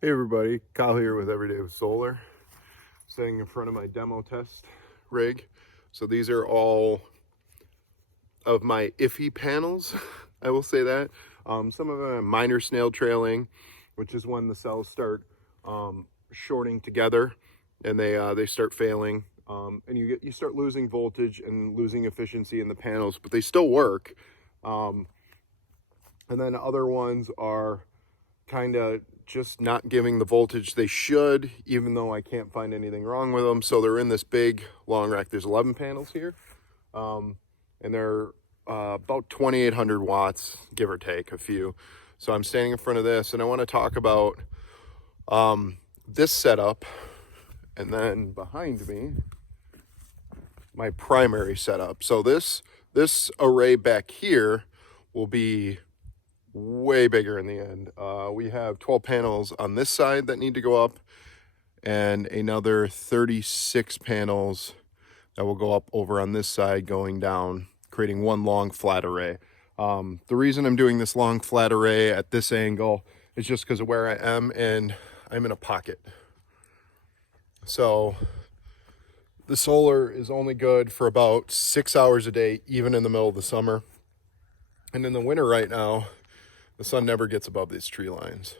Hey everybody, Kyle here with Everyday with Solar, sitting in front of my demo test rig. So these are all of my iffy panels, I will say that. Some of them are minor snail trailing, which is when the cells start shorting together and they start failing. And you start losing voltage and losing efficiency in the panels, but they still work. And then other ones are kind of just not giving the voltage they should, even though I can't find anything wrong with them. So they're in this big long rack. There's 11 panels here, and they're about 2,800 watts, give or take a few. So I'm standing in front of this, and I want to talk about this setup, and then behind me, my primary setup. So this array back here will be way bigger in the end. We have 12 panels on this side that need to go up, and another 36 panels that will go up over on this side going down, creating one long flat array. The reason I'm doing this long flat array at this angle is just because of where I am, and I'm in a pocket. So the solar is only good for about 6 hours a day, even in the middle of the summer. And in the winter right now, the sun never gets above these tree lines.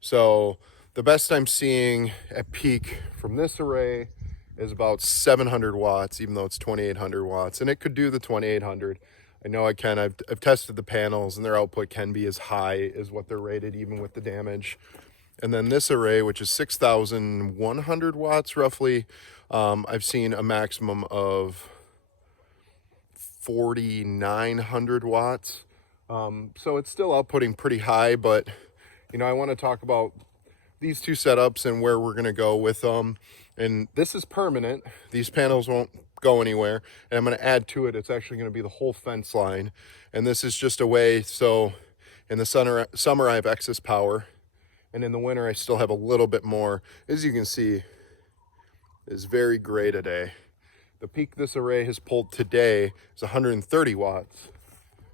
So the best I'm seeing at peak from this array is about 700 watts, even though it's 2,800 watts. And it could do the 2,800. I know I can. I've tested the panels, and their output can be as high as what they're rated, even with the damage. And then this array, which is 6,100 watts roughly, I've seen a maximum of 4,900 watts. So it's still outputting pretty high, but I want to talk about these two setups and where we're going to go with them. And this is permanent. These panels won't go anywhere. And I'm going to add to it. It's actually going to be the whole fence line. And this is just a way, so in the summer I have excess power, and in the winter I still have a little bit more. As you can see, it's very gray today. The peak this array has pulled today is 130 watts.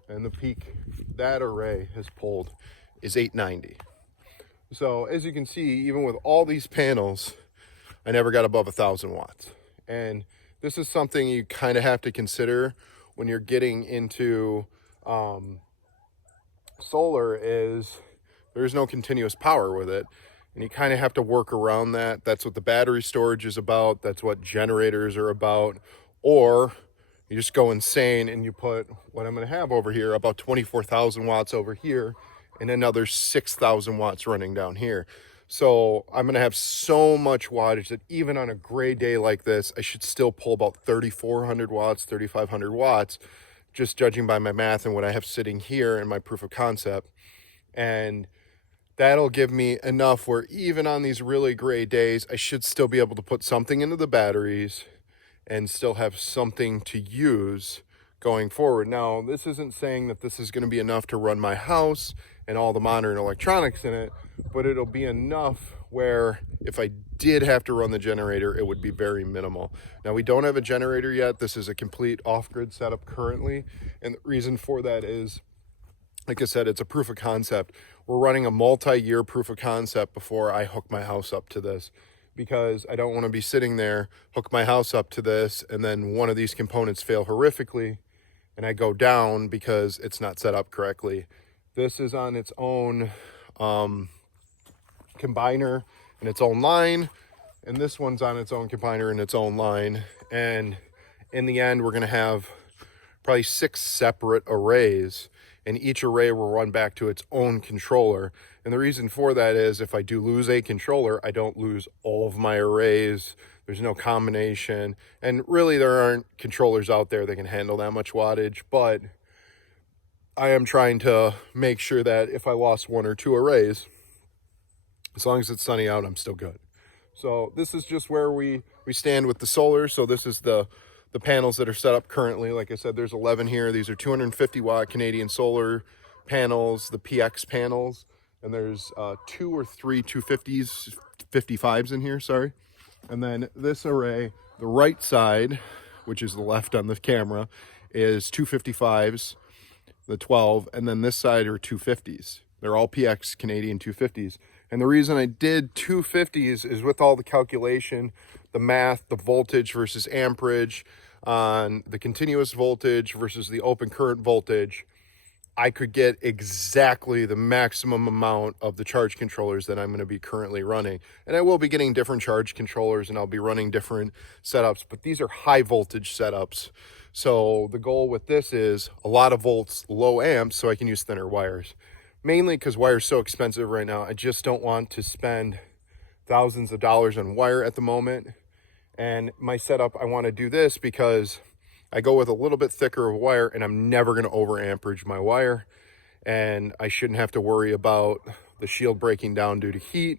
And the peak that array has pulled is 890. So as you can see, even with all these panels, I never got above 1,000 watts. And this is something you kind of have to consider when you're getting into solar, is there's no continuous power with it. And you kind of have to work around that. That's what the battery storage is about. That's what generators are about. Or you just go insane and you put what I'm going to have over here, about 24,000 watts over here, and another 6,000 watts running down here. So I'm going to have so much wattage that even on a gray day like this, I should still pull about 3,400 watts, 3,500 watts, just judging by my math and what I have sitting here in my proof of concept. And that'll give me enough where even on these really gray days, I should still be able to put something into the batteries and still have something to use going forward. Now, this isn't saying that this is going to be enough to run my house and all the modern electronics in it, but it'll be enough where if I did have to run the generator, it would be very minimal. Now, we don't have a generator yet. This is a complete off-grid setup currently, and the reason for that is, like I said, it's a proof of concept. We're running a multi-year proof of concept before I hook my house up to this, because I don't want to be sitting there, hook my house up to this, and then one of these components fail horrifically, and I go down because it's not set up correctly. This is on its own combiner and its own line, and this one's on its own combiner and its own line. And in the end, we're going to have probably 6 separate arrays, and each array will run back to its own controller. And the reason for that is if I do lose a controller, I don't lose all of my arrays. There's no combination. And really, there aren't controllers out there that can handle that much wattage, but I am trying to make sure that if I lost 1 or 2 arrays, as long as it's sunny out, I'm still good. So this is just where we stand with the solar. So this is the panels that are set up currently. Like I said, there's 11 here. These are 250 watt Canadian solar panels, the PX panels, and there's 2 or 3 250s, 55s in here, sorry. And then this array, the right side, which is the left on the camera, is 255s, the 12, and then this side are 250s. They're all PX Canadian 250s. And the reason I did 250s is with all the calculation, the math, the voltage versus amperage on the continuous voltage versus the open current voltage, I could get exactly the maximum amount of the charge controllers that I'm going to be currently running. And I will be getting different charge controllers and I'll be running different setups, but these are high voltage setups. So the goal with this is a lot of volts, low amps, so I can use thinner wires. Mainly because wire is so expensive right now. I just don't want to spend thousands of dollars on wire at the moment. And my setup, I want to do this because I go with a little bit thicker of wire and I'm never going to over amperage my wire. And I shouldn't have to worry about the shield breaking down due to heat.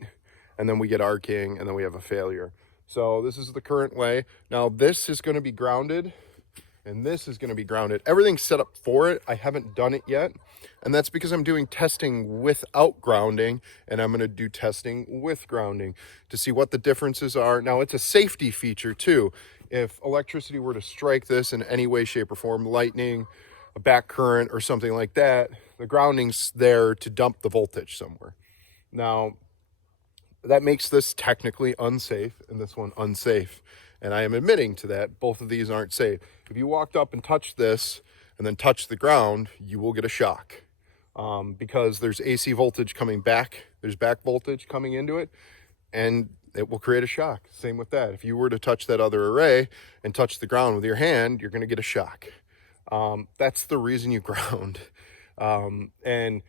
And then we get arcing and then we have a failure. So this is the current way. Now this is going to be grounded and this is going to be grounded. Everything's set up for it. I haven't done it yet. And that's because I'm doing testing without grounding, and I'm going to do testing with grounding to see what the differences are. Now, it's a safety feature too. If electricity were to strike this in any way, shape, or form, lightning, a back current, or something like that, the grounding's there to dump the voltage somewhere. Now, that makes this technically unsafe, and this one unsafe. And I am admitting to that. Both of these aren't safe. If you walked up and touched this and then touched the ground, you will get a shock. Because there's AC voltage coming back, there's back voltage coming into it, and it will create a shock. Same with that. If you were to touch that other array and touch the ground with your hand, you're going to get a shock. That's the reason you ground. And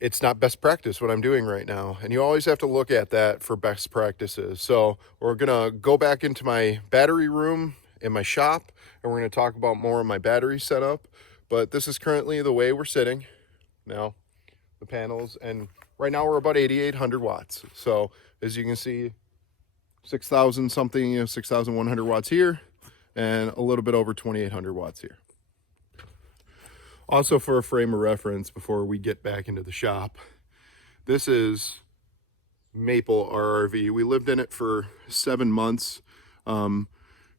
it's not best practice what I'm doing right now. And you always have to look at that for best practices. So we're going to go back into my battery room in my shop, and we're going to talk about more of my battery setup. But this is currently the way we're sitting now, the panels. And right now we're about 8,800 watts. So as you can see, 6,000 something, 6,100 watts here, and a little bit over 2,800 watts here. Also, for a frame of reference, before we get back into the shop, this is Maple, our RV. We lived in it for 7 months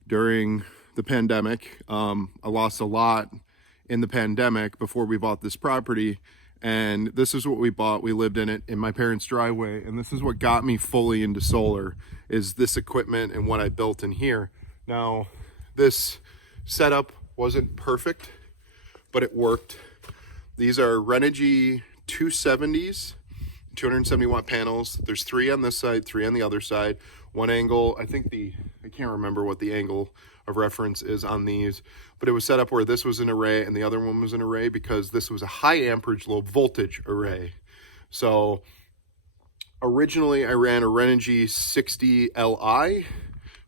during the pandemic. I lost a lot in the pandemic before we bought this property, and this is what we bought. We lived in it in my parents' driveway, and this is what got me fully into solar, is this equipment and what I built in here. Now, this setup wasn't perfect, but it worked. These are Renogy 270s, 270 watt panels. There's 3 on this side, 3 on the other side. One angle, I can't remember what the angle of reference is on these, but it was set up where this was an array and the other one was an array because this was a high amperage, low voltage array. So originally I ran a Renogy 60 Li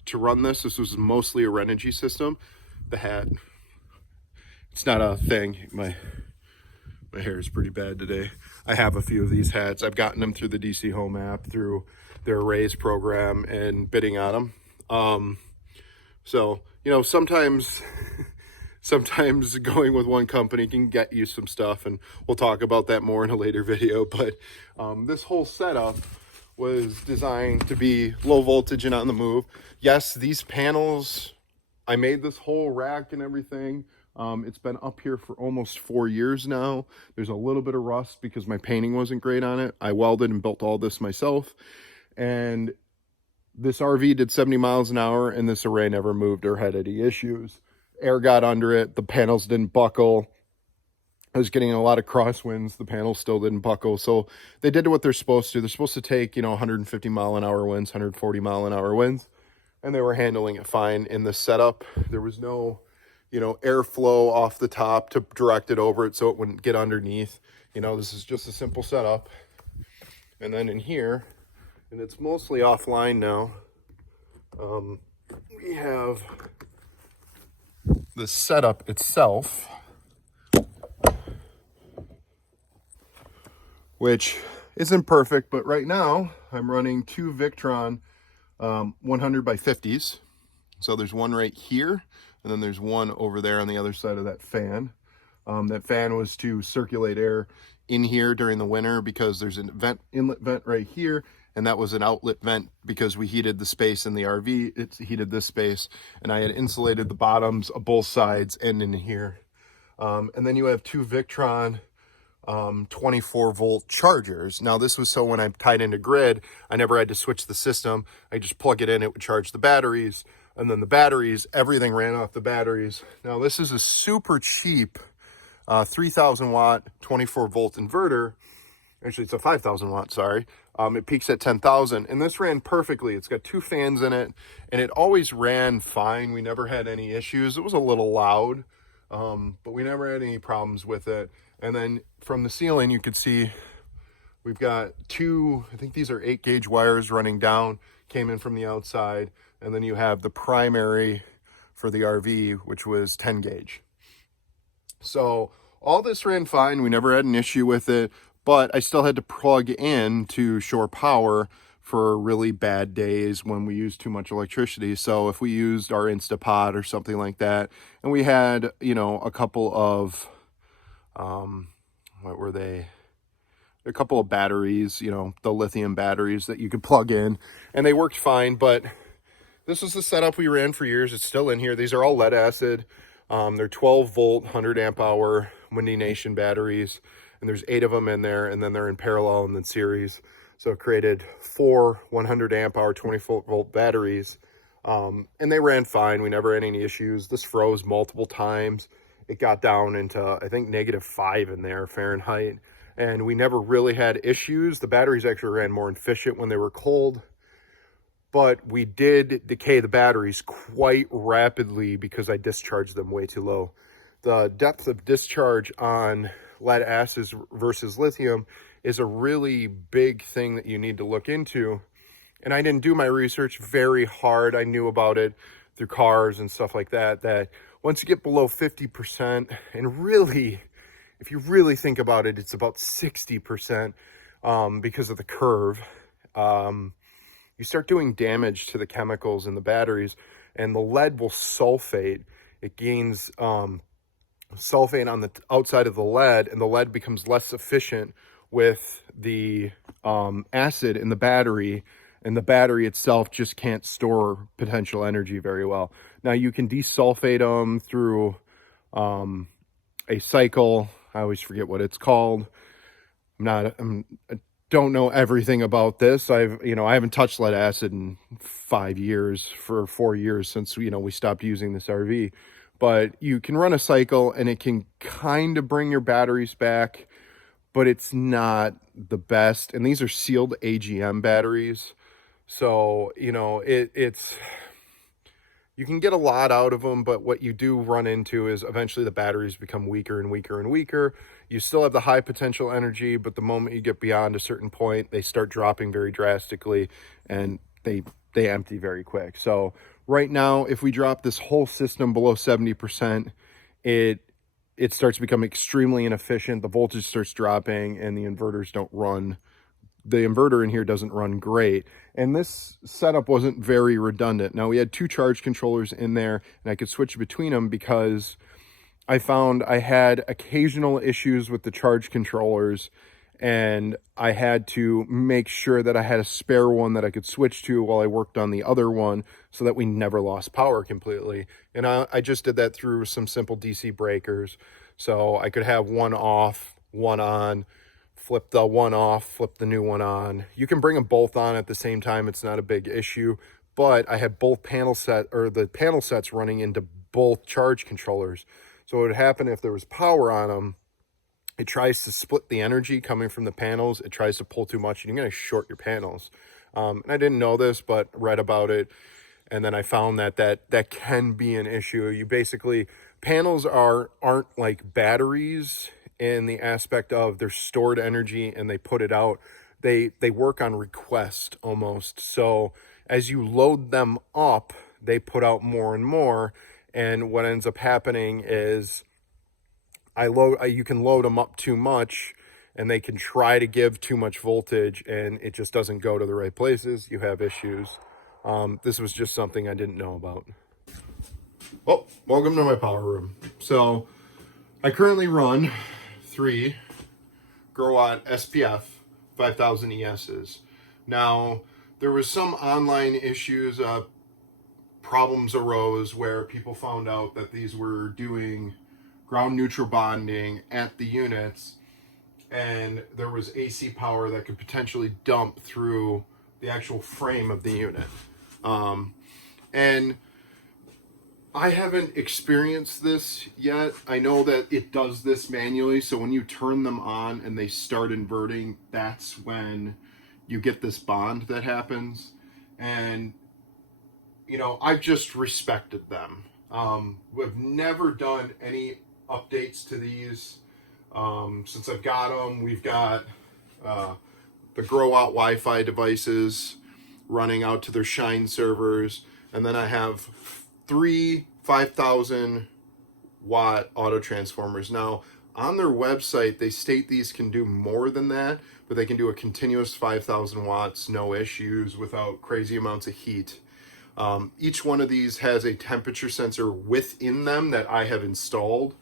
to run this. This was mostly a Renogy system. The hat, it's not a thing. My hair is pretty bad today. I have a few of these hats. I've gotten them through the DC Home app, through their arrays program, and bidding on them. So, sometimes going with one company can get you some stuff, and we'll talk about that more in a later video. But this whole setup was designed to be low voltage and on the move. Yes, these panels, I made this whole rack and everything. It's been up here for almost 4 years now. There's a little bit of rust because my painting wasn't great on it. I welded and built all this myself. And this RV did 70 miles an hour, and this array never moved or had any issues. Air got under it. The panels didn't buckle. I was getting a lot of crosswinds. The panels still didn't buckle. So they did what they're supposed to. They're supposed to take, 150 mile an hour winds, 140 mile an hour winds. And they were handling it fine in this setup. There was no airflow off the top to direct it over it so it wouldn't get underneath. This is just a simple setup. And then in here, and it's mostly offline now, we have the setup itself, which isn't perfect, but right now I'm running 2 Victron 100 by 50s. So there's one right here, and then there's one over there on the other side of that fan. That fan was to circulate air in here during the winter because there's an inlet vent right here, and that was an outlet vent because we heated the space in the RV. It heated this space, and I had insulated the bottoms of both sides and in here. And then you have 2 Victron 24 volt chargers. Now this was so when I'm tied into grid, I never had to switch the system. I just plug it in, it would charge the batteries, and then the batteries, everything ran off the batteries. Now this is a super cheap 3000 watt 24 volt inverter. Actually, it's a 5,000 watt, sorry. It peaks at 10,000, and this ran perfectly. It's got 2 fans in it, and it always ran fine. We never had any issues. It was a little loud, but we never had any problems with it. And then from the ceiling, you could see we've got 2, I think these are 8 gauge wires running down, came in from the outside, and then you have the primary for the RV, which was 10 gauge. So all this ran fine. We never had an issue with it, but I still had to plug in to shore power for really bad days when we used too much electricity. So if we used our Instapot or something like that, and we had, you know, a couple of, what were they? A couple of batteries, you know, the lithium batteries that you could plug in, and they worked fine. But this was the setup we ran for years. It's still in here. These are all lead acid. They're 12 volt, 100 amp hour Windy Nation batteries, and there's 8 of them in there, and then they're in parallel and then series. So it created 4 100 amp hour 24 volt batteries, and they ran fine. We never had any issues. This froze multiple times. It got down into, I think, -5 in there Fahrenheit, and we never really had issues. The batteries actually ran more efficient when they were cold, but we did decay the batteries quite rapidly because I discharged them way too low. The depth of discharge on lead acids versus lithium is a really big thing that you need to look into. And I didn't do my research very hard. I knew about it through cars and stuff like that, that once you get below 50%, and really, if you really think about it, it's about 60% because of the curve. You start doing damage to the chemicals in the batteries, and the lead will sulfate. It gains sulfate on the outside of the lead, and the lead becomes less efficient with the acid in the battery, and the battery itself just can't store potential energy very well. Now you can desulfate them through a cycle. I always forget what it's called. I don't know everything about this. I haven't touched lead acid in 5 years, for 4 years since, we stopped using this RV. But you can run a cycle and it can kind of bring your batteries back, but it's not the best. And these are sealed AGM batteries. So, it's you can get a lot out of them, but what you do run into is eventually the batteries become weaker and weaker and weaker. You still have the high potential energy, but the moment you get beyond a certain point, they start dropping very drastically, and they empty very quick. So right now, if we drop this whole system below 70%, it starts to become extremely inefficient. The voltage starts dropping, and the inverters don't run. The inverter in here doesn't run great. And this setup wasn't very redundant. Now, we had 2 charge controllers in there, and I could switch between them because I found I had occasional issues with the charge controllers, and I had to make sure that I had a spare one that I could switch to while I worked on the other one so that we never lost power completely. And I just did that through some simple DC breakers. So I could have one off, one on, flip the one off, flip the new one on. You can bring them both on at the same time. It's not a big issue, but I had both the panel sets running into both charge controllers. So what would happen if there was power on them, it tries to split the energy coming from the panels. It tries to pull too much, and you're going to short your panels. And I didn't know this, but read about it. And then I found that can be an issue. You basically, panels aren't like batteries in the aspect of their stored energy and they put it out. They work on request almost. So as you load them up, they put out more and more. And what ends up happening is you can load them up too much, and they can try to give too much voltage, and it just doesn't go to the right places. You have issues. This was just something I didn't know about. Well, welcome to my power room. So I currently run 3 Growatt SPF 5000 ESs. Now, there was some online issues, problems arose where people found out that these were doing ground neutral bonding at the units, and there was AC power that could potentially dump through the actual frame of the unit. And I haven't experienced this yet. I know that it does this manually, so when you turn them on and they start inverting, that's when you get this bond that happens. And, you know, I've just respected them. We've never done any updates to these. Since I've got them, we've got the Growatt Wi-Fi devices running out to their Shine servers, and then I have 3 5,000 watt auto transformers. Now, on their website, they state these can do more than that, but they can do a continuous 5,000 watts, no issues, without crazy amounts of heat. Each one of these has a temperature sensor within them that I have installed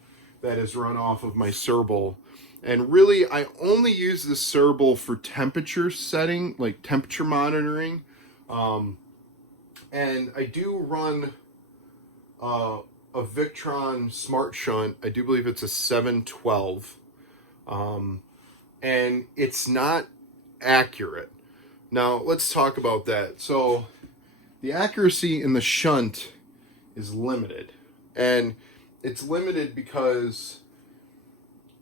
that is run off of my Serval. And really, I only use the Serval for temperature setting, like temperature monitoring. And I do run a Victron Smart Shunt. I do believe it's a 712. And it's not accurate. Now, let's talk about that. So, the accuracy in the shunt is limited. And it's limited because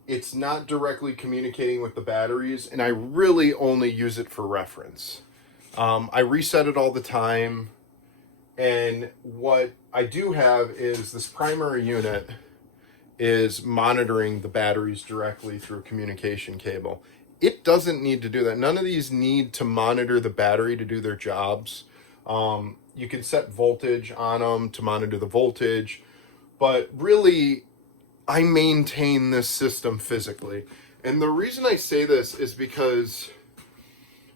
it's not directly communicating with the batteries, and I really only use it for reference. I reset it all the time, and what I do have is this primary unit is monitoring the batteries directly through a communication cable. It doesn't need to do that. None of these need to monitor the battery to do their jobs. You can set voltage on them to monitor the voltage, but really, I maintain this system physically. And the reason I say this is because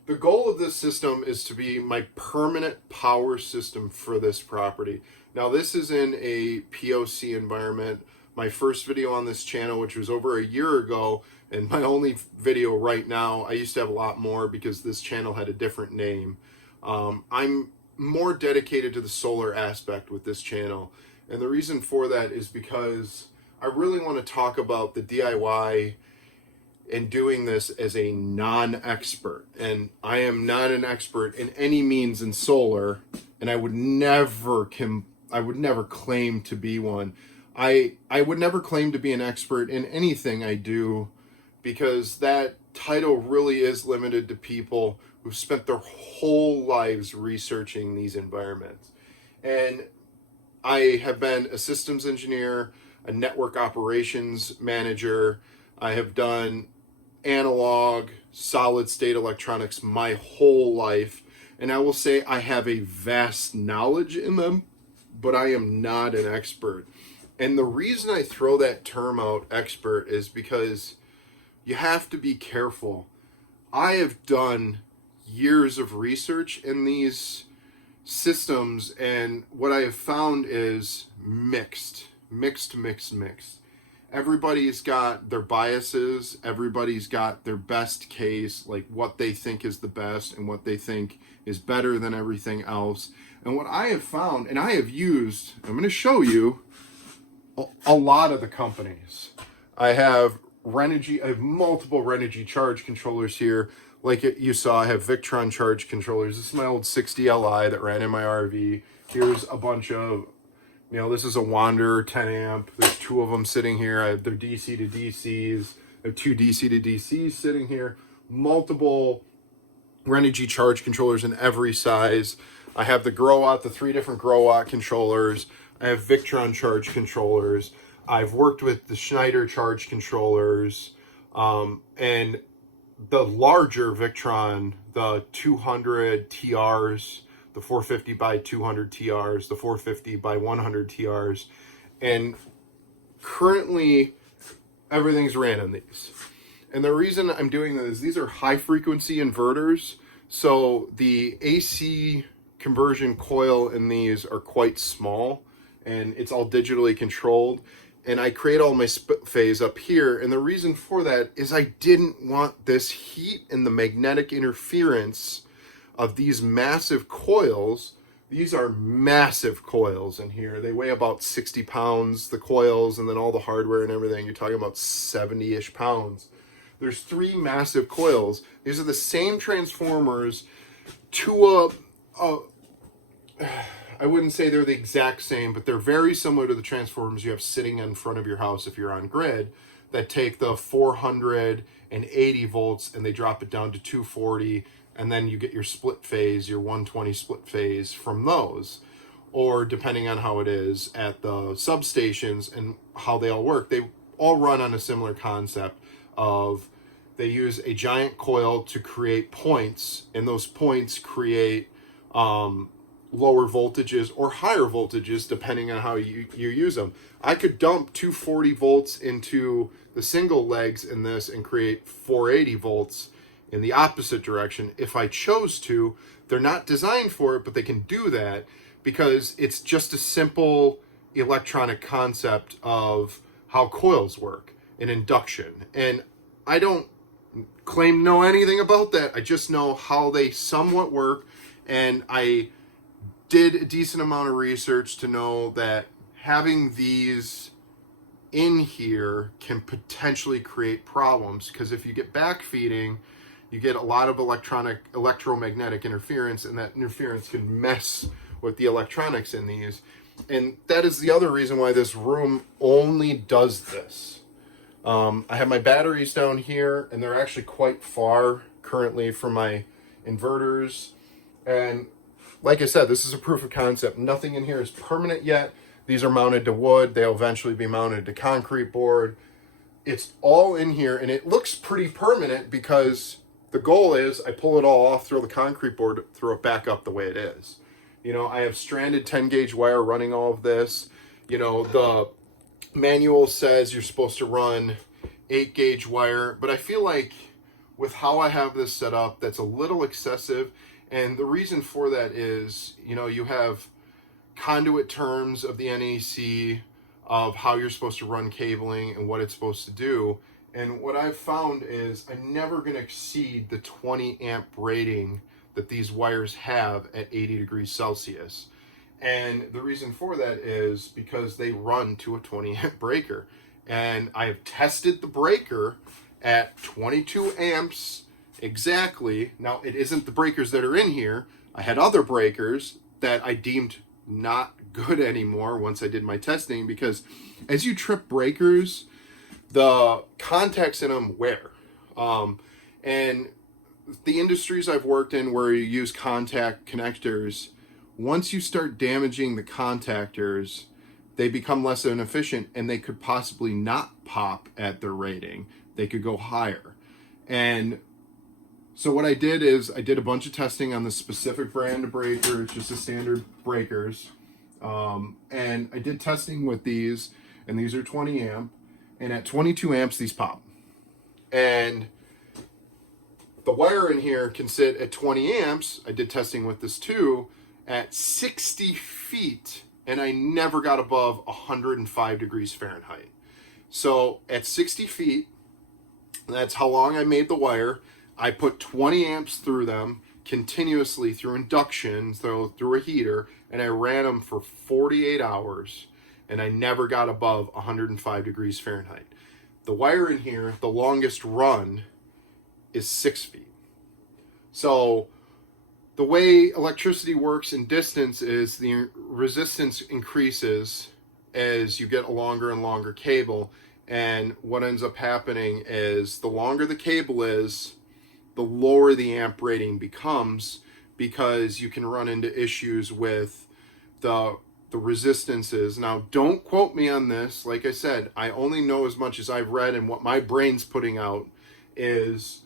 the goal of this system is to be my permanent power system for this property. Now, this is in a POC environment. My first video on this channel, which was over a year ago, and my only video right now, I used to have a lot more because this channel had a different name. I'm more dedicated to the solar aspect with this channel. And the reason for that is because I really want to talk about the DIY and doing this as a non-expert. And I am not an expert in any means in solar, and I would never claim to be one. I would never claim to be an expert in anything I do, because that title really is limited to people who've spent their whole lives researching these environments. And I have been a systems engineer, a network operations manager. I have done analog, solid state electronics my whole life. And I will say I have a vast knowledge in them, but I am not an expert. And the reason I throw that term out, expert, is because you have to be careful. I have done years of research in these systems, and what I have found is mixed. Everybody's got their biases. Everybody's got their best case, like what they think is the best and what they think is better than everything else. And what I have found, and I have used, I'm going to show you a lot of the companies. I have Renogy. I have multiple Renogy charge controllers here. Like you saw, I have Victron charge controllers. This is my old 60Li that ran in my RV. Here's a bunch of, this is a Wanderer 10 amp. There's 2 of them sitting here. I have their DC to DCs. I have 2 DC to DCs sitting here. Multiple Renogy charge controllers in every size. I have the Growatt, the 3 different Growatt controllers. I have Victron charge controllers. I've worked with the Schneider charge controllers. And the larger Victron, the 200 TRs, the 450 by 200 TRs, the 450 by 100 TRs, and currently everything's ran on these. And the reason I'm doing this is these are high frequency inverters, so the AC conversion coil in these are quite small, and it's all digitally controlled. And I create all my split phase up here. And the reason for that is I didn't want this heat and the magnetic interference of these massive coils. These are massive coils in here. They weigh about 60 pounds, the coils, and then all the hardware and everything. You're talking about 70-ish pounds. There's 3 massive coils. These are the same transformers to I wouldn't say they're the exact same, but they're very similar to the transformers you have sitting in front of your house if you're on grid, that take the 480 volts and they drop it down to 240, and then you get your split phase, your 120 split phase from those. Or depending on how it is at the substations and how they all work, they all run on a similar concept of they use a giant coil to create points, and those points create lower voltages or higher voltages depending on how you use them. I could dump 240 volts into the single legs in this and create 480 volts in the opposite direction if I chose to. They're not designed for it, but they can do that because it's just a simple electronic concept of how coils work in induction. And I don't claim to know anything about that. I just know how they somewhat work, and I did a decent amount of research to know that having these in here can potentially create problems, because if you get backfeeding, you get a lot of electromagnetic interference, and that interference can mess with the electronics in these. And that is the other reason why this room only does this. I have my batteries down here, and they're actually quite far currently from my inverters. And like I said, this is a proof of concept. Nothing in here is permanent yet. These are mounted to wood. They'll eventually be mounted to concrete board. It's all in here, and it looks pretty permanent because the goal is I pull it all off, throw the concrete board, throw it back up the way it is. You know, I have stranded 10 gauge wire running all of this. You know, the manual says you're supposed to run 8 gauge wire, but I feel like with how I have this set up, that's a little excessive. And the reason for that is, you know, you have conduit terms of the NEC of how you're supposed to run cabling and what it's supposed to do. And what I've found is I'm never going to exceed the 20 amp rating that these wires have at 80 degrees Celsius. And the reason for that is because they run to a 20 amp breaker. And I have tested the breaker at 22 amps exactly. Now, it isn't the breakers that are in here. I had other breakers that I deemed not good anymore once I did my testing, because as you trip breakers, the contacts in them wear. And the industries I've worked in where you use contact connectors, once you start damaging the contactors, they become less inefficient, and they could possibly not pop at their rating. They could go higher. And so what I did is I did a bunch of testing on the specific brand of breakers, just the standard breakers. And I did testing with these, and these are 20 amp. And at 22 amps, these pop. And the wire in here can sit at 20 amps. I did testing with this too, at 60 feet, and I never got above 105 degrees Fahrenheit. So at 60 feet, that's how long I made the wire. I put 20 amps through them continuously through induction, through a heater, and I ran them for 48 hours, and I never got above 105 degrees Fahrenheit. The wire in here, the longest run is 6 feet. So the way electricity works in distance is the resistance increases as you get a longer and longer cable. And what ends up happening is the longer the cable is, the lower the amp rating becomes, because you can run into issues with the resistances. Now, don't quote me on this. Like I said, I only know as much as I've read, and what my brain's putting out is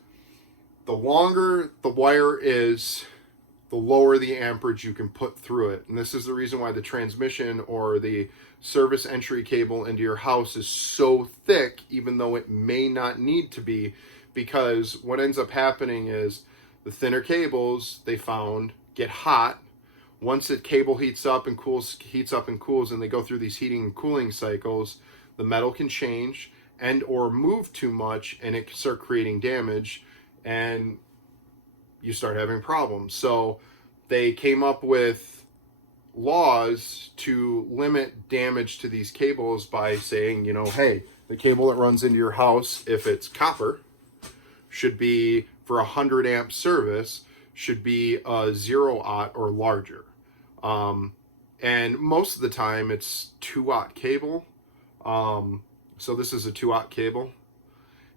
the longer the wire is, the lower the amperage you can put through it. And this is the reason why the transmission or the service entry cable into your house is so thick, even though it may not need to be, because what ends up happening is the thinner cables, they found, get hot. Once the cable heats up and cools, and they go through these heating and cooling cycles, the metal can change and or move too much, and it can start creating damage, and you start having problems. So they came up with laws to limit damage to these cables by saying, you know, hey, the cable that runs into your house, if it's copper, should be, for a 100 amp service, should be a 0-aught or larger. And most of the time it's 2-aught cable. So this is a 2-aught cable.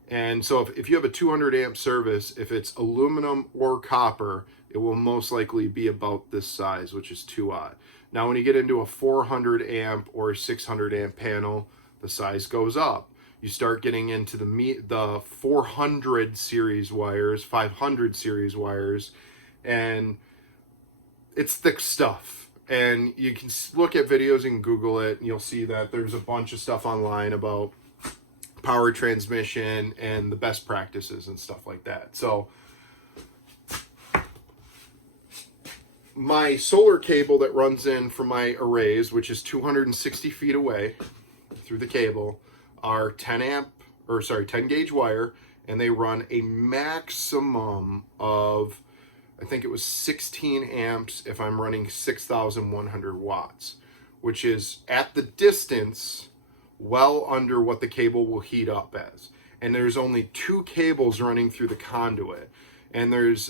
And so if you have a 200 amp service, if it's aluminum or copper, it will most likely be about this size, which is 2-aught. Now, when you get into a 400 amp or 600 amp panel, the size goes up. You start getting into the 400 series wires, 500 series wires, and it's thick stuff. And you can look at videos and Google it, and you'll see that there's a bunch of stuff online about power transmission and the best practices and stuff like that. So my solar cable that runs in from my arrays, which is 260 feet away through the cable, are 10 gauge wire, and they run a maximum of, I think it was 16 amps if I'm running 6,100 watts, which is at the distance well under what the cable will heat up as. And there's only 2 cables running through the conduit. And there's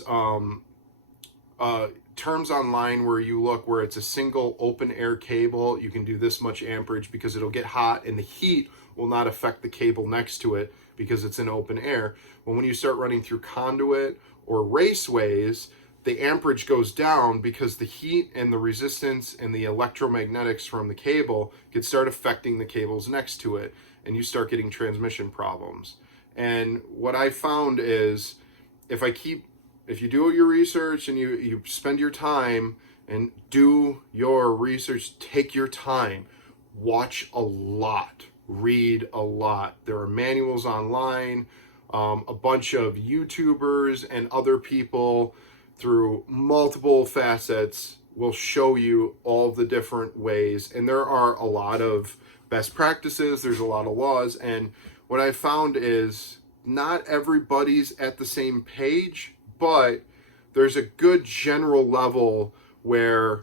terms online where you look where it's a single open air cable, you can do this much amperage because it'll get hot and the heat will not affect the cable next to it because it's in open air. But when you start running through conduit or raceways, the amperage goes down because the heat and the resistance and the electromagnetics from the cable could start affecting the cables next to it, and you start getting transmission problems. And what I found is if you do your research and you spend your time and do your research, take your time, watch a lot, read a lot. There are manuals online, a bunch of YouTubers and other people through multiple facets will show you all the different ways. And there are a lot of best practices, there's a lot of laws. And what I found is not everybody's at the same page, but there's a good general level where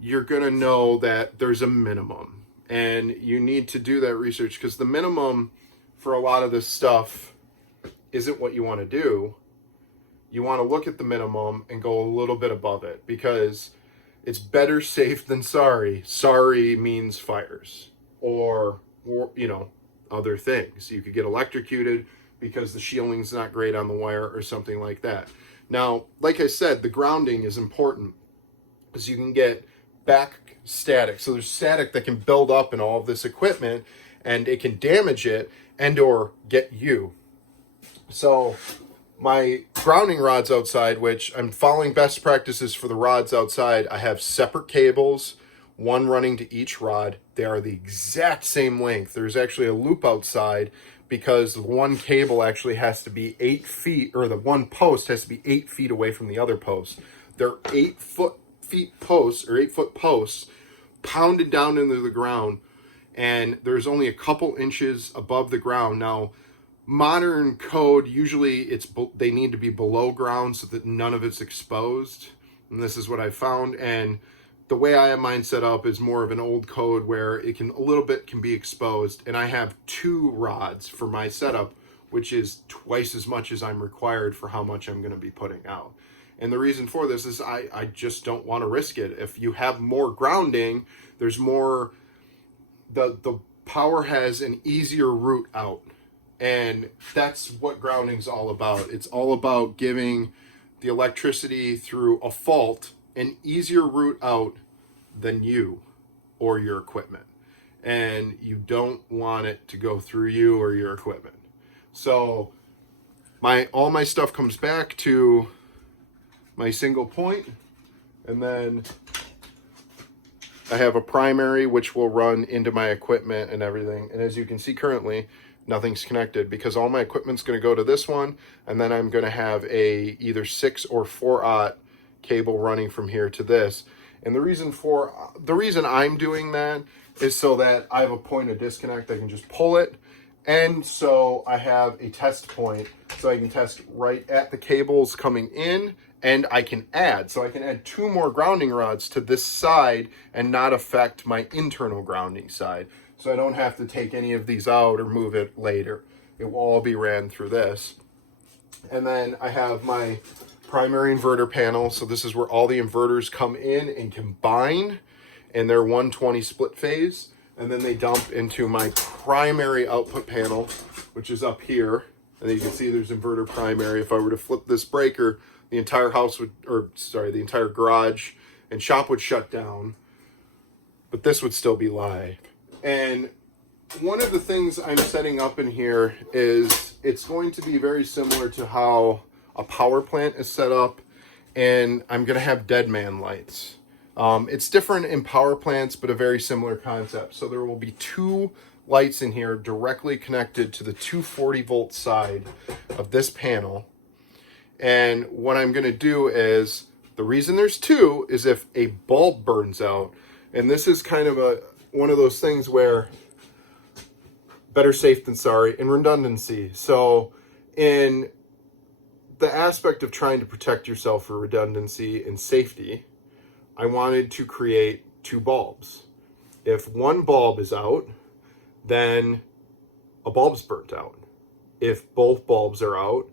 you're going to know that there's a minimum. And you need to do that research, because the minimum for a lot of this stuff isn't what you want to do. You want to look at the minimum and go a little bit above it, because it's better safe than sorry. Sorry means fires or other things. You could get electrocuted because the shielding's not great on the wire or something like that. Now, like I said, the grounding is important because you can get back static. So there's static that can build up in all of this equipment, and it can damage it and or get you. So my grounding rods outside, which I'm following best practices for the rods outside, I have separate cables, one running to each rod. They are the exact same length. There's actually a loop outside because the one cable actually has to be 8 feet, or the one post has to be 8 feet away from the other post. They're 8 foot posts pounded down into the ground, and there's only a couple inches above the ground. Now, modern code, usually they need to be below ground so that none of it's exposed. And this is what I found. And the way I have mine set up is more of an old code where it can be exposed. And I have 2 rods for my setup, which is twice as much as I'm required for how much I'm going to be putting out. And the reason for this is I just don't want to risk it. If you have more grounding, there's more, the power has an easier route out. And that's what grounding's all about. It's all about giving the electricity through a fault an easier route out than you or your equipment. And you don't want it to go through you or your equipment. So all my stuff comes back to my single point, and then I have a primary which will run into my equipment and everything. And as you can see currently, nothing's connected because all my equipment's going to go to this one, and then I'm going to have a either 6 or 4-aught cable running from here to this. And the reason I'm doing that is so that I have a point of disconnect. I can just pull it, and so I have a test point, so I can test right at the cables coming in, and I can add 2 more grounding rods to this side and not affect my internal grounding side. So I don't have to take any of these out or move it later. It will all be ran through this. And then I have my primary inverter panel. So this is where all the inverters come in and combine in their 120 split phase. And then they dump into my primary output panel, which is up here. And you can see there's inverter primary. If I were to flip this breaker, the entire house would, or sorry, the entire garage and shop would shut down. But this would still be live. And one of the things I'm setting up in here is it's going to be very similar to how a power plant is set up, and I'm going to have dead man lights. It's different in power plants, but a very similar concept. So there will be 2 lights in here directly connected to the 240 volt side of this panel. And what I'm going to do is, the reason there's 2 is if a bulb burns out, and this is kind of one of those things where better safe than sorry, and redundancy. So in the aspect of trying to protect yourself for redundancy and safety, I wanted to create 2 bulbs. If one bulb is out, then a bulb's burnt out. If both bulbs are out,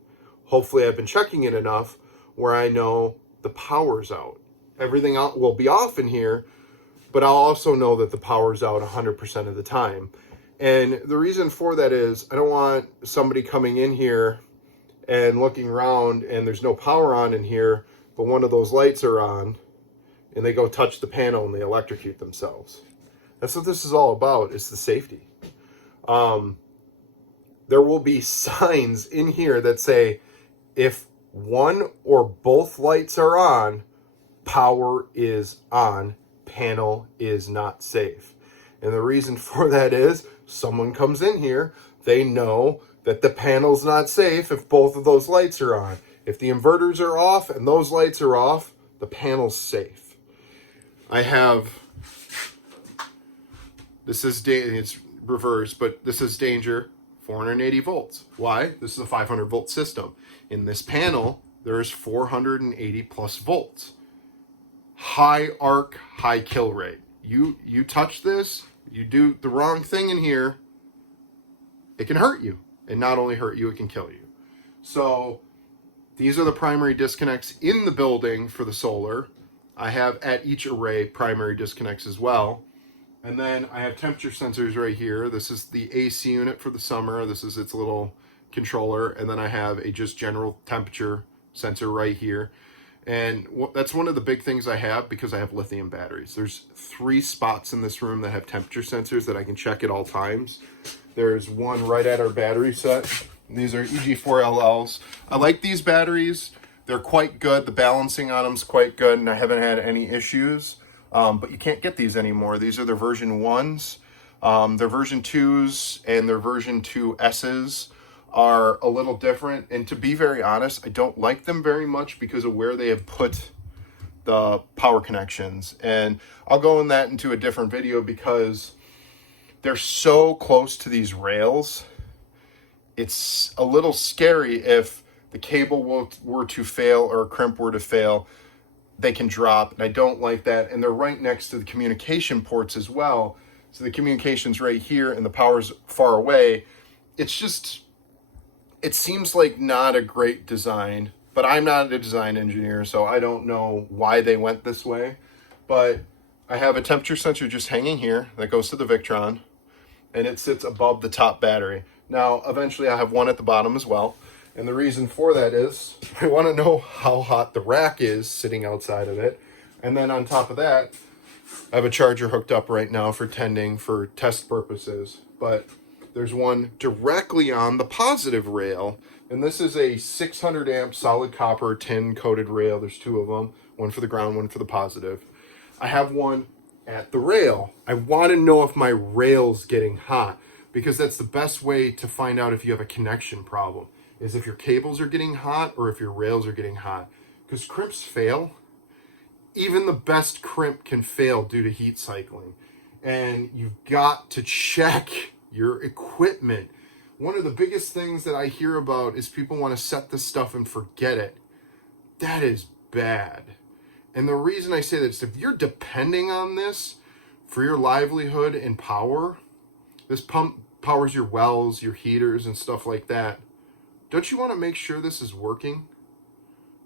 hopefully I've been checking it enough where I know the power's out. Everything will be off in here, but I'll also know that the power's out 100% of the time. And the reason for that is I don't want somebody coming in here and looking around and there's no power on in here, but one of those lights are on and they go touch the panel and they electrocute themselves. That's what this is all about, is the safety. There will be signs in here that say, if one or both lights are on, power is on, panel is not safe. And the reason for that is someone comes in here, they know that the panel's not safe if both of those lights are on. If the inverters are off and those lights are off, the panel's safe. I have, it's reverse, but this is danger, 480 volts. Why? This is a 500 volt system. In this panel, there is 480 plus volts. High arc, high kill rate. You touch this, you do the wrong thing in here, it can hurt you. And not only hurt you, it can kill you. So these are the primary disconnects in the building for the solar. I have at each array primary disconnects as well. And then I have temperature sensors right here. This is the AC unit for the summer. This is its little controller. And then I have a just general temperature sensor right here. And that's one of the big things I have because I have lithium batteries. There's 3 spots in this room that have temperature sensors that I can check at all times. There's one right at our battery set. These are EG4LLs. I like these batteries. They're quite good. The balancing on them is quite good, and I haven't had any issues. But you can't get these anymore. These are their version 1s. Their version 2s and their version 2Ss are a little different. And to be very honest, I don't like them very much because of where they have put the power connections. And I'll go into a different video because they're so close to these rails. It's a little scary if the cable were to fail or a crimp were to fail, they can drop, and I don't like that. And they're right next to the communication ports as well. So the communication's right here and the power's far away. It's just, it seems like not a great design, but I'm not a design engineer, so I don't know why they went this way. But I have a temperature sensor just hanging here that goes to the Victron, and it sits above the top battery. Now, eventually I have one at the bottom as well. And the reason for that is I want to know how hot the rack is sitting outside of it. And then on top of that, I have a charger hooked up right now for tending for test purposes. But there's one directly on the positive rail. And this is a 600 amp solid copper tin coated rail. There's 2 of them, one for the ground, one for the positive. I have one at the rail. I want to know if my rail's getting hot, because that's the best way to find out if you have a connection problem, is if your cables are getting hot or if your rails are getting hot. Because crimps fail. Even the best crimp can fail due to heat cycling. And you've got to check your equipment. One of the biggest things that I hear about is people want to set this stuff and forget it. That is bad. And the reason I say that is if you're depending on this for your livelihood and power, this pump powers your wells, your heaters, and stuff like that, don't you want to make sure this is working?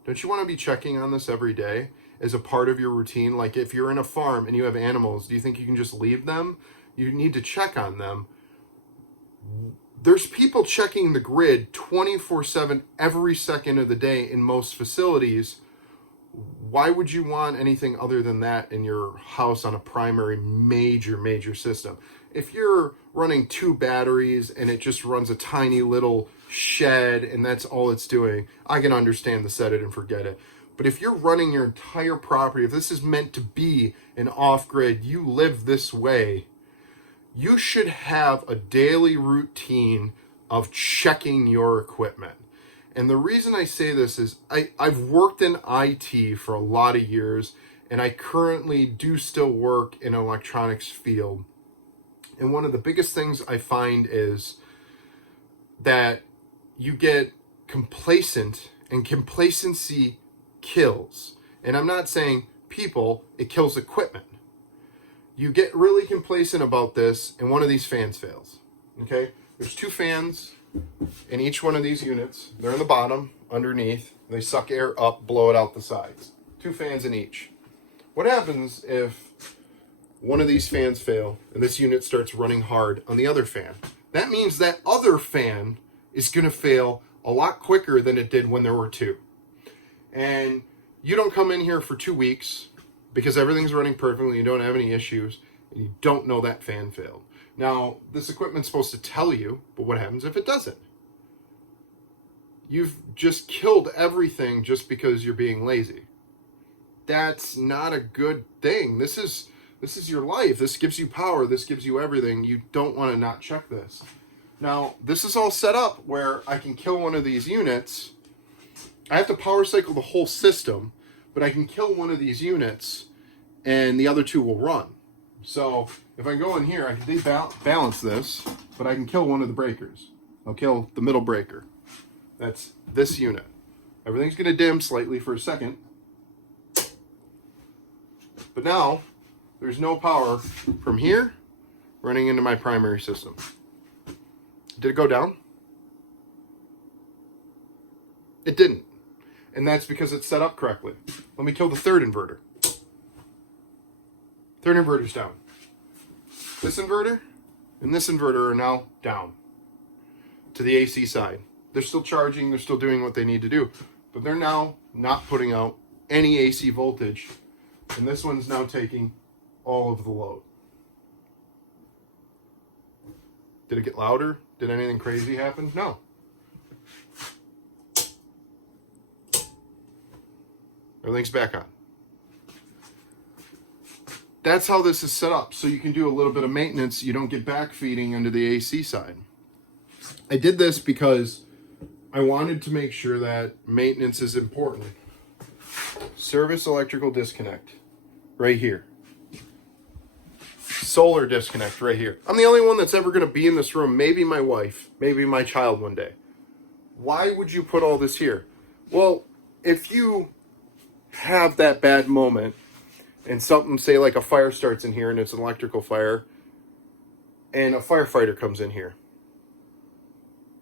Don't you want to be checking on this every day as a part of your routine? Like if you're in a farm and you have animals, do you think you can just leave them? You need to check on them. There's people checking the grid 24/7 every second of the day in most facilities. Why would you want anything other than that in your house on a primary major system? If you're running 2 batteries and it just runs a tiny little shed and that's all it's doing, I can understand the set it and forget it. But if you're running your entire property, if this is meant to be an off-grid, you live this way, you should have a daily routine of checking your equipment. And the reason I say this is I've worked in IT for a lot of years, and I currently do still work in an electronics field. And one of the biggest things I find is that you get complacent, and complacency kills. And I'm not saying people, it kills equipment. You get really complacent about this, and one of these fans fails. Okay? There's 2 fans in each one of these units. They're in the bottom, underneath. They suck air up, blow it out the sides. 2 fans in each. What happens if one of these fans fail and this unit starts running hard on the other fan? That means that other fan is going to fail a lot quicker than it did when there were 2. And you don't come in here for 2 weeks because everything's running perfectly, you don't have any issues, and you don't know that fan failed. Now, this equipment's supposed to tell you, but what happens if it doesn't? You've just killed everything just because you're being lazy. That's not a good thing. This is your life. This gives you power. This gives you everything. You don't want to not check this. Now, this is all set up where I can kill one of these units. I have to power cycle the whole system, but I can kill one of these units and the other 2 will run. So if I go in here, I can balance this, but I can kill one of the breakers. I'll kill the middle breaker. That's this unit. Everything's going to dim slightly for a second. But now, there's no power from here running into my primary system. Did it go down? It didn't. And that's because it's set up correctly. Let me kill the 3rd inverter. 3rd inverter's down. This inverter and this inverter are now down to the AC side. They're still charging, they're still doing what they need to do, but they're now not putting out any AC voltage, and this one's now taking all of the load. Did it get louder? Did anything crazy happen? No. Everything's back on. That's how this is set up, so you can do a little bit of maintenance. You don't get backfeeding into the AC side. I did this because I wanted to make sure that maintenance is important. Service electrical disconnect, right here. Solar disconnect, right here. I'm the only one that's ever going to be in this room. Maybe my wife, maybe my child one day. Why would you put all this here? Well, if you have that bad moment and something, say like a fire starts in here and it's an electrical fire and a firefighter comes in here,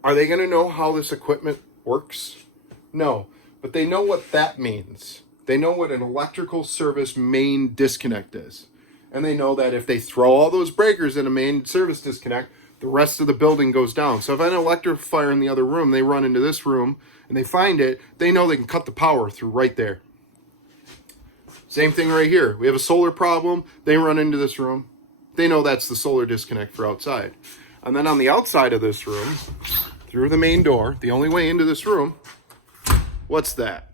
are they going to know how this equipment works? No, but they know what that means. They know what an electrical service main disconnect is. And they know that if they throw all those breakers in a main service disconnect, the rest of the building goes down. So if I have an electrical fire in the other room, they run into this room and they find it, they know they can cut the power through right there. Same thing right here. We have a solar problem. They run into this room. They know that's the solar disconnect for outside. And then on the outside of this room, through the main door, the only way into this room, what's that?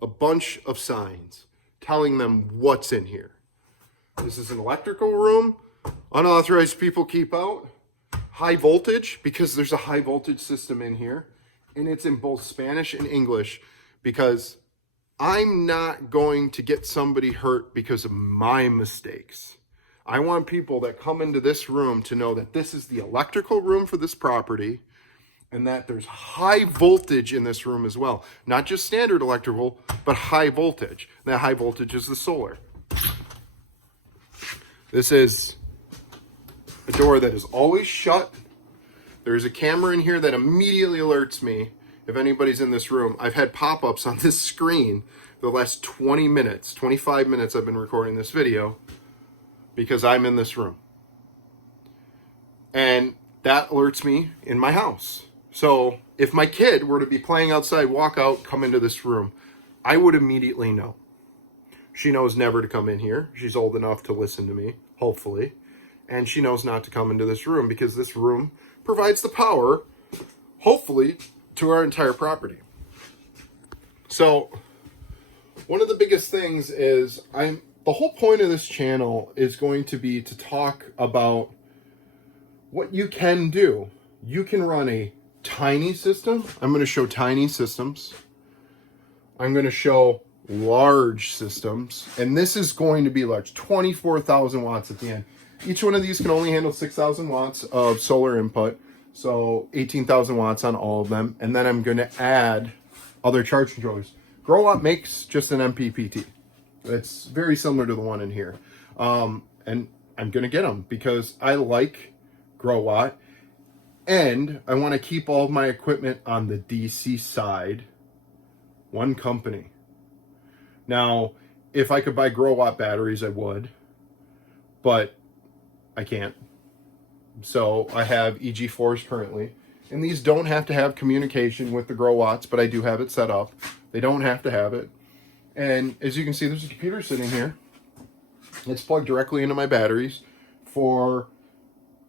A bunch of signs telling them what's in here. This is an electrical room. Unauthorized people keep out. High voltage, because there's a high voltage system in here. And it's in both Spanish and English, because I'm not going to get somebody hurt because of my mistakes. I want people that come into this room to know that this is the electrical room for this property and that there's high voltage in this room as well. Not just standard electrical, but high voltage. That high voltage is the solar. This is a door that is always shut. There's a camera in here that immediately alerts me if anybody's in this room. I've had pop-ups on this screen for the last 20 minutes, 25 minutes I've been recording this video because I'm in this room. And that alerts me in my house. So if my kid were to be playing outside, walk out, come into this room, I would immediately know. She knows never to come in here. She's old enough to listen to me, hopefully. And she knows not to come into this room because this room provides the power, hopefully, to our entire property. So one of the biggest things is the whole point of this channel is going to be to talk about what you can do. You can run a tiny system. I'm going to show tiny systems. I'm going to show large systems. And this is going to be large, 24,000 watts at the end. Each one of these can only handle 6,000 watts of solar input. So 18,000 watts on all of them. And then I'm going to add other charge controllers. Growatt makes just an MPPT. It's very similar to the one in here. And I'm going to get them because I like Growatt, and I want to keep all of my equipment on the DC side, one company. Now, if I could buy Growatt batteries, I would, but I can't. So I have EG4s currently, and these don't have to have communication with the Growatts, but I do have it set up. They don't have to have it. And as you can see, there's a computer sitting here. It's plugged directly into my batteries for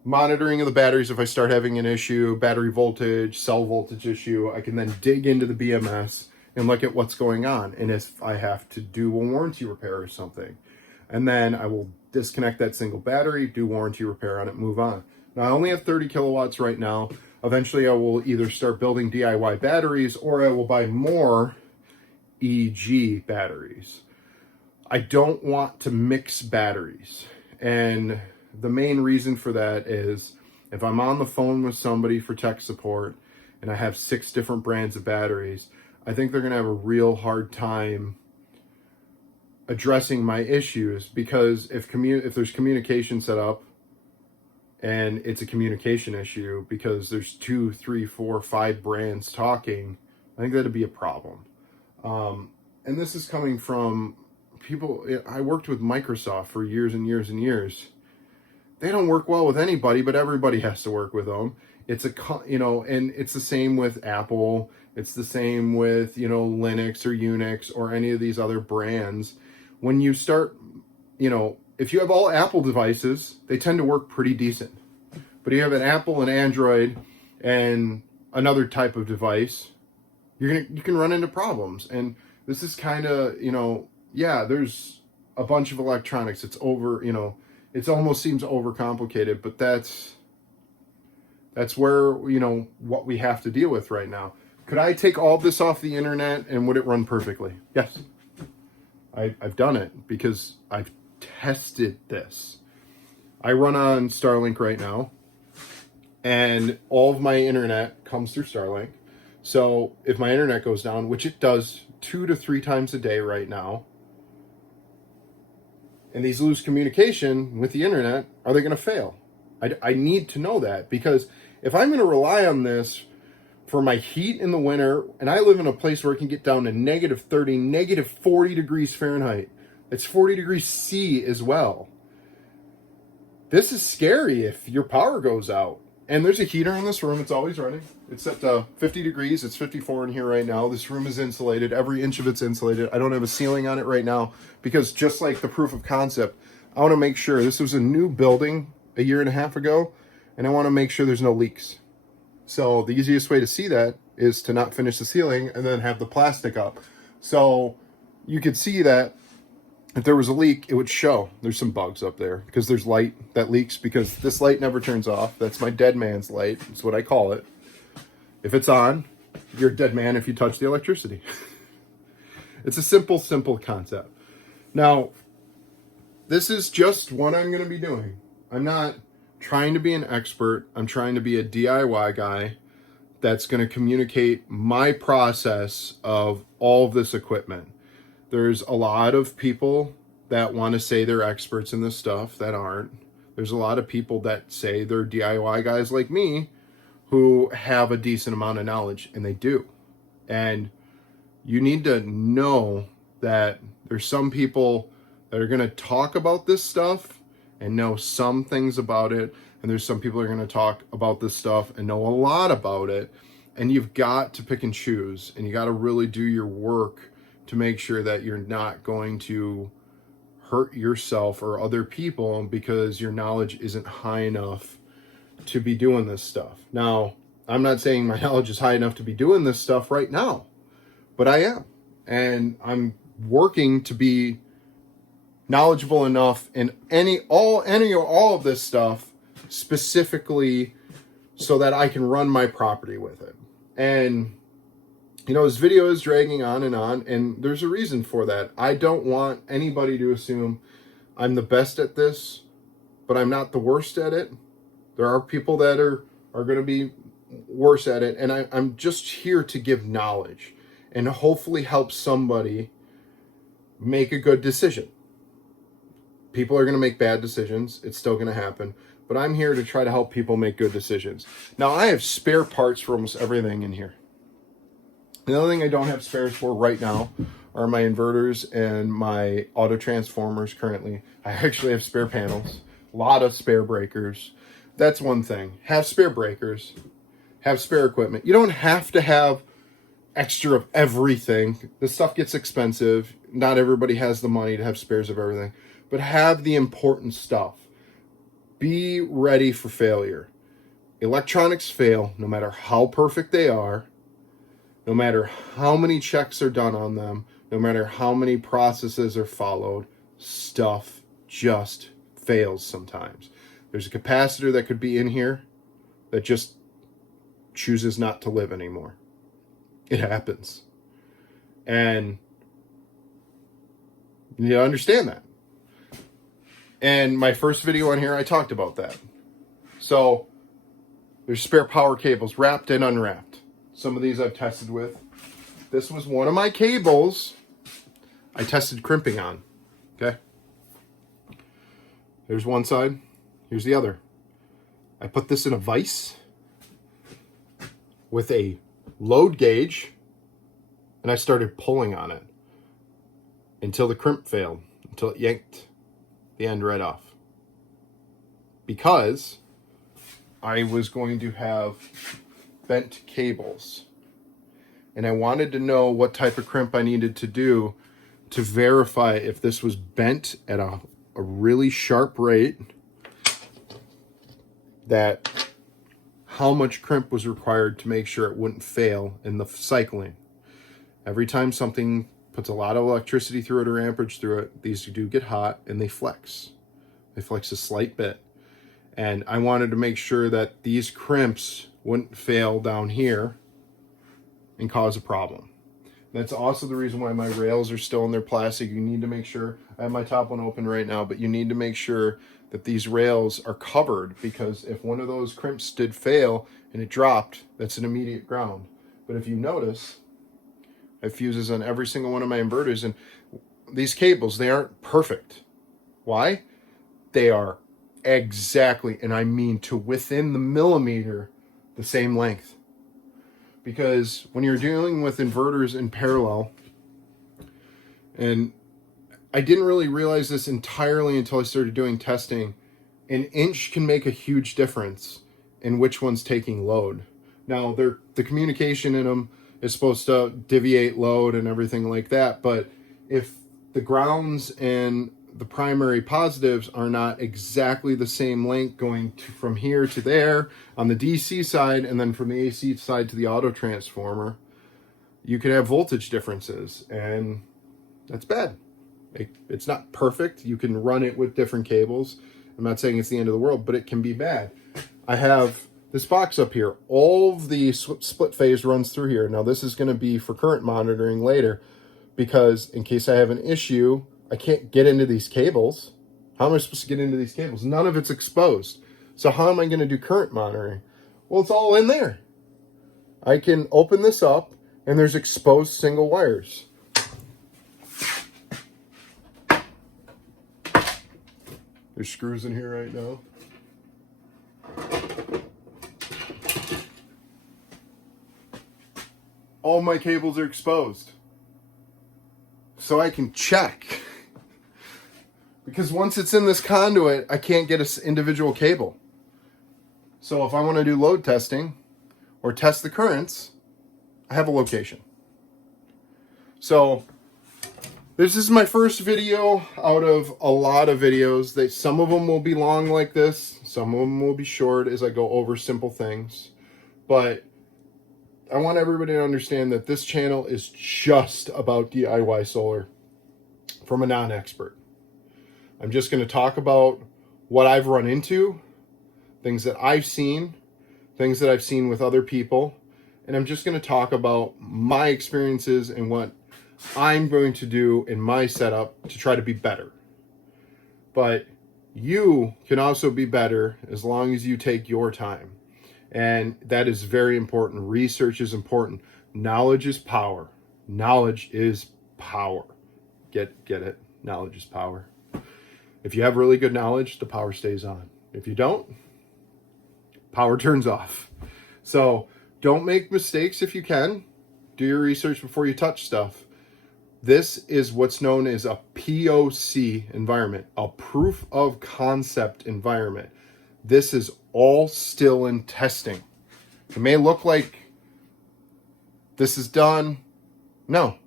monitoring of the batteries. If I start having an issue, battery voltage, cell voltage issue, I can then dig into the BMS and look at what's going on. And if I have to do a warranty repair or something, and then I will disconnect that single battery, do warranty repair on it, move on. Now I only have 30 kilowatts right now. Eventually I will either start building DIY batteries or I will buy more EG batteries. I don't want to mix batteries. And the main reason for that is if I'm on the phone with somebody for tech support and I have 6 different brands of batteries, I think they're going to have a real hard time addressing my issues, because if there's communication set up and it's a communication issue because there's 2, 3, 4, 5 brands talking, I think that'd be a problem. And this is coming from people. I worked with Microsoft for years and years and years. They don't work well with anybody, but everybody has to work with them. It's and it's the same with Apple. It's the same with, Linux or Unix or any of these other brands. When you start, if you have all Apple devices, they tend to work pretty decent. But if you have an Apple, an Android, and another type of device, you can run into problems. And this is kind of, there's a bunch of electronics. It's it almost seems overcomplicated, but that's where, what we have to deal with right now. Could I take all this off the internet and would it run perfectly? Yes. I've done it because I've tested this. I run on Starlink right now, and all of my internet comes through Starlink. So if my internet goes down, which it does 2 to 3 times a day right now, and these lose communication with the internet, are they going to fail? I need to know that, because if I'm going to rely on this for my heat in the winter, and I live in a place where it can get down to -30, -40 degrees Fahrenheit. It's 40 degrees C as well. This is scary if your power goes out. And there's a heater in this room. It's always running. It's set to 50 degrees. It's 54 in here right now. This room is insulated. Every inch of it's insulated. I don't have a ceiling on it right now because, just like the proof of concept, I want to make sure this was a new building a year and a half ago, and I want to make sure there's no leaks. So the easiest way to see that is to not finish the ceiling and then have the plastic up. So you could see that if there was a leak, it would show. There's some bugs up there because there's light that leaks, because this light never turns off. That's my dead man's light. That's what I call it. If it's on, you're a dead man if you touch the electricity. It's a simple concept. Now, this is just what I'm going to be doing. I'm not trying to be an expert. I'm trying to be a DIY guy that's going to communicate my process of all of this equipment. There's a lot of people that want to say they're experts in this stuff that aren't. There's a lot of people that say they're DIY guys like me who have a decent amount of knowledge, and they do. And you need to know that there's some people that are going to talk about this stuff and know some things about it, and there's some people that are going to talk about this stuff and know a lot about it. And you've got to pick and choose, and you got to really do your work to make sure that you're not going to hurt yourself or other people because your knowledge isn't high enough to be doing this stuff. Now, I'm not saying my knowledge is high enough to be doing this stuff right now, but I am. And I'm working to be knowledgeable enough in all of this stuff, specifically so that I can run my property with it. And you know, this video is dragging on, and there's a reason for that. I don't want anybody to assume I'm the best at this, but I'm not the worst at it. There are people that are going to be worse at it, and I'm just here to give knowledge and hopefully help somebody make a good decision. People are going to make bad decisions. It's still going to happen. But I'm here to try to help people make good decisions. Now, I have spare parts for almost everything in here. The only thing I don't have spares for right now are my inverters and my auto transformers currently. I actually have spare panels, a lot of spare breakers. That's one thing. Have spare breakers, have spare equipment. You don't have to have extra of everything. This stuff gets expensive. Not everybody has the money to have spares of everything, but have the important stuff. Be ready for failure. Electronics fail no matter how perfect they are, no matter how many checks are done on them, no matter how many processes are followed. Stuff just fails sometimes. There's a capacitor that could be in here that just chooses not to live anymore. It happens. And you understand that. And my first video on here, I talked about that. So there's spare power cables, wrapped and unwrapped. Some of these I've tested with. This was one of my cables I tested crimping on. Okay. There's one side. Here's the other. I put this in a vise with a load gauge, and I started pulling on it until the crimp failed, until it yanked the end right off. Because I was going to have bent cables, and I wanted to know what type of crimp I needed to do to verify if this was bent at a really sharp rate, that how much crimp was required to make sure it wouldn't fail in the cycling. Every time something puts a lot of electricity through it or amperage through it, these do get hot and they flex. They flex a slight bit. And I wanted to make sure that these crimps wouldn't fail down here and cause a problem. That's also the reason why my rails are still in their plastic. You need to make sure, I have my top one open right now, but you need to make sure that these rails are covered, because if one of those crimps did fail and it dropped, that's an immediate ground. But if you notice, I have fuses on every single one of my inverters, and these cables, they aren't perfect. Why? They are exactly, and I mean to within the millimeter, the same length. Because when you're dealing with inverters in parallel, and I didn't really realize this entirely until I started doing testing, an inch can make a huge difference in which one's taking load. Now, the communication in them is supposed to deviate load and everything like that, but if the grounds and the primary positives are not exactly the same length going from here to there on the DC side, and then from the AC side to the auto transformer, you could have voltage differences, and that's bad. It's not perfect. You can run it with different cables. I'm not saying it's the end of the world, but it can be bad. I have this box up here. All of the split phase runs through here. Now, this is going to be for current monitoring later, because in case I have an issue, I can't get into these cables. How am I supposed to get into these cables? None of it's exposed. So how am I going to do current monitoring? Well, it's all in there. I can open this up, and there's exposed single wires. There's screws in here right now. all my cables are exposed. So I can check. Because once it's in this conduit, I can't get an individual cable. So if I want to do load testing or test the currents, I have a location. So this is my first video out of a lot of videos. Some of them will be long like this. Some of them will be short as I go over simple things. But I want everybody to understand that this channel is just about DIY solar from a non-expert. I'm just going to talk about what I've run into, things that I've seen, things that I've seen with other people, and I'm just going to talk about my experiences and what I'm going to do in my setup to try to be better. But you can also be better as long as you take your time. And that is very important. Research is important. Knowledge is power. Knowledge is power. Get it? Knowledge is power. If you have really good knowledge, the power stays on. If you don't, power turns off. So don't make mistakes if you can. Do your research before you touch stuff. This is what's known as a POC environment, a proof of concept environment. This is all still in testing. It may look like this is done. No.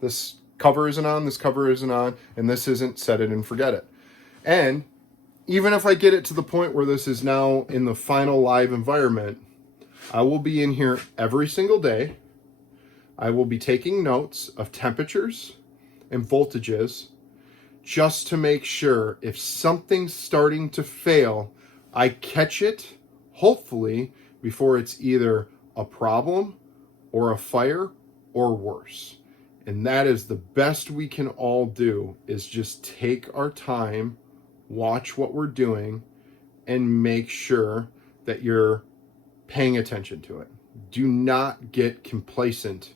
This cover isn't on, this cover isn't on, and this isn't set it and forget it. And even if I get it to the point where this is now in the final live environment, I will be in here every single day. I will be taking notes of temperatures and voltages just to make sure if something's starting to fail, I catch it, hopefully, before it's either a problem or a fire or worse. And that is the best we can all do, is just take our time, watch what we're doing, and make sure that you're paying attention to it. Do not get complacent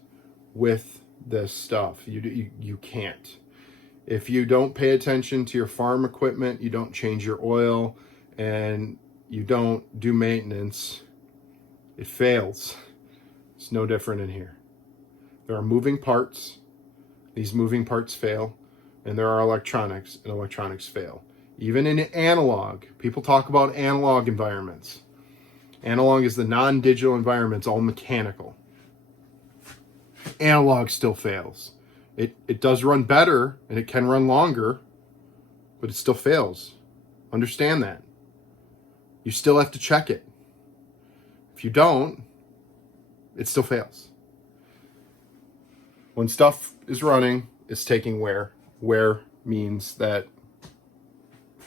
with this stuff. You can't. If you don't pay attention to your farm equipment, you don't change your oil, and you don't do maintenance, it fails. It's no different in here. There are moving parts. These moving parts fail. And there are electronics, and electronics fail. Even in analog, people talk about analog environments. Analog is the non-digital environment. It's all mechanical. Analog still fails. It does run better, and it can run longer, but it still fails. Understand that. You still have to check it. If you don't, it still fails. When stuff is running, it's taking wear. Wear means that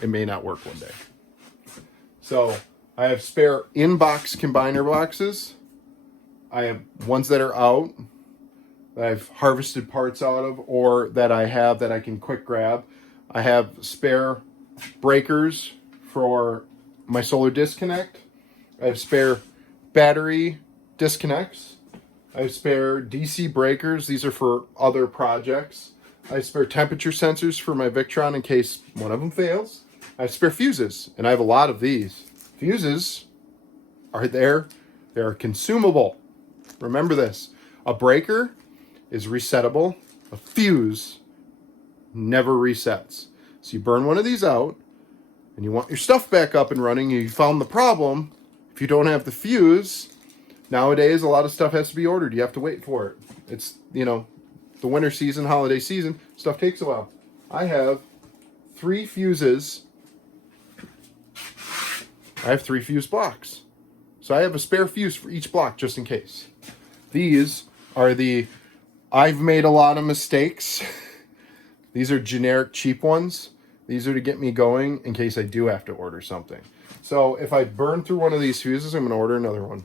it may not work one day. So I have spare in-box combiner boxes. I have ones that are out, that I've harvested parts out of, or that I have that I can quick grab. I have spare breakers for my solar disconnect. I have spare battery disconnects. I have spare DC breakers. These are for other projects. I have spare temperature sensors for my Victron in case one of them fails. I have spare fuses, and I have a lot of these. Fuses are there. They are consumable. Remember this. A breaker is resettable. A fuse never resets. So you burn one of these out, and you want your stuff back up and running, and you found the problem. If you don't have the fuse, nowadays a lot of stuff has to be ordered. You have to wait for it. It's, the winter season, holiday season, stuff takes a while. I have 3 fuses. I have 3 fuse blocks. So I have a spare fuse for each block just in case. These are I've made a lot of mistakes. These are generic cheap ones. These are to get me going in case I do have to order something. So if I burn through one of these fuses, I'm going to order another one.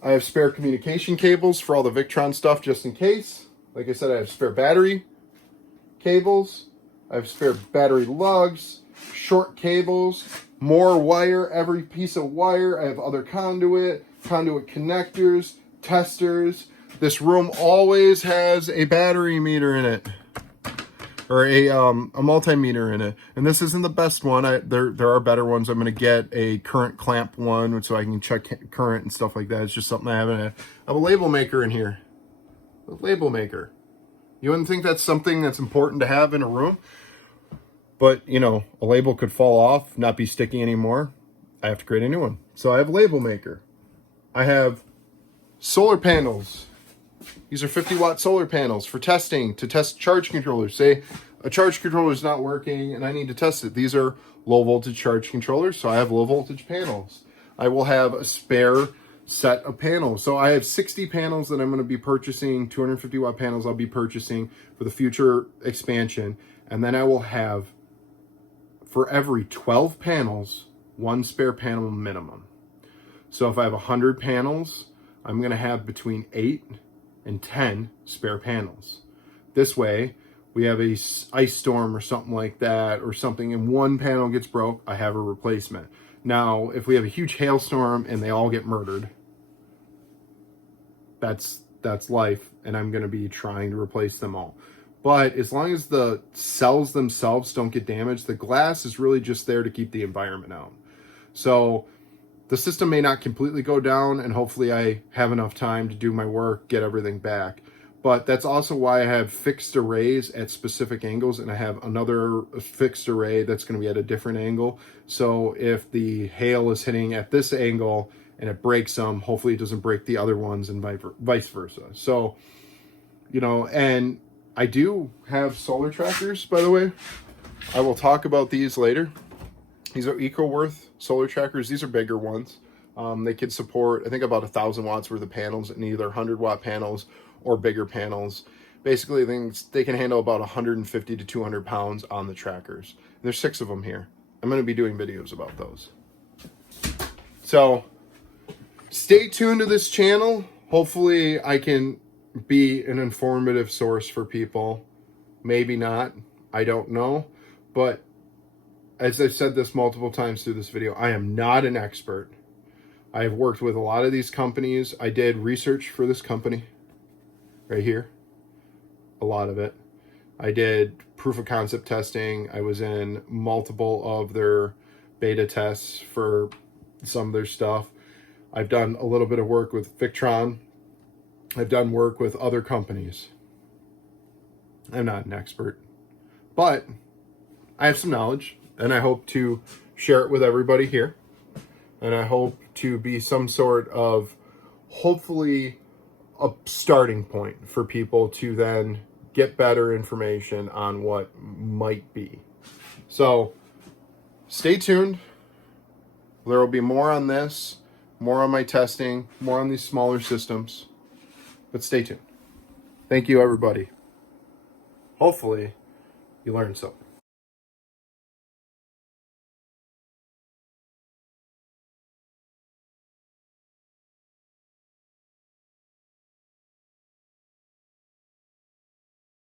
I have spare communication cables for all the Victron stuff just in case. Like I said, I have spare battery cables. I have spare battery lugs, short cables, more wire, every piece of wire. I have other conduit connectors, testers. This room always has a battery meter in it. or a multimeter in it. And this isn't the best one. There are better ones. I'm going to get a current clamp one so I can check current and stuff like that. It's just something I haven't had. I have a label maker in here. A label maker. You wouldn't think that's something that's important to have in a room, but you know, a label could fall off, not be sticky anymore. I have to create a new one. So I have a label maker. I have solar panels. These are 50-watt solar panels for testing, to test charge controllers. Say a charge controller is not working and I need to test it. These are low voltage charge controllers, so I have low voltage panels. I will have a spare set of panels. So I have 60 panels that I'm going to be purchasing, 250-watt panels I'll be purchasing for the future expansion. And then I will have, for every 12 panels, one spare panel minimum. So if I have 100 panels, I'm going to have between 8 and 10 spare panels. This way, we have a ice storm or something like that, or something, and one panel gets broke, I have a replacement. Now, if we have a huge hailstorm and they all get murdered, that's life, and I'm going to be trying to replace them all. But as long as the cells themselves don't get damaged, the glass is really just there to keep the environment out. So the system may not completely go down, and hopefully I have enough time to do my work, get everything back. But that's also why I have fixed arrays at specific angles, and I have another fixed array that's going to be at a different angle. So if the hail is hitting at this angle and it breaks them, hopefully it doesn't break the other ones, and vice versa. So, you know, and I do have solar trackers, by the way. I will talk about these later. These are EcoWorth solar trackers. These are bigger ones. They can support, I think, about 1,000 watts worth of panels, in either 100-watt panels or bigger panels. Basically, they can handle about 150 to 200 pounds on the trackers. And there's 6 of them here. I'm going to be doing videos about those. So stay tuned to this channel. Hopefully I can be an informative source for people. Maybe not. I don't know. But as I've said this multiple times through this video, I am not an expert. I have worked with a lot of these companies. I did research for this company right here, a lot of it. I did proof of concept testing. I was in multiple of their beta tests for some of their stuff. I've done a little bit of work with Victron. I've done work with other companies. I'm not an expert, but I have some knowledge, and I hope to share it with everybody here. And I hope to be some sort of, hopefully, a starting point for people to then get better information on what might be. So stay tuned. There will be more on this, more on my testing, more on these smaller systems, but stay tuned. Thank you, everybody. Hopefully you learned something.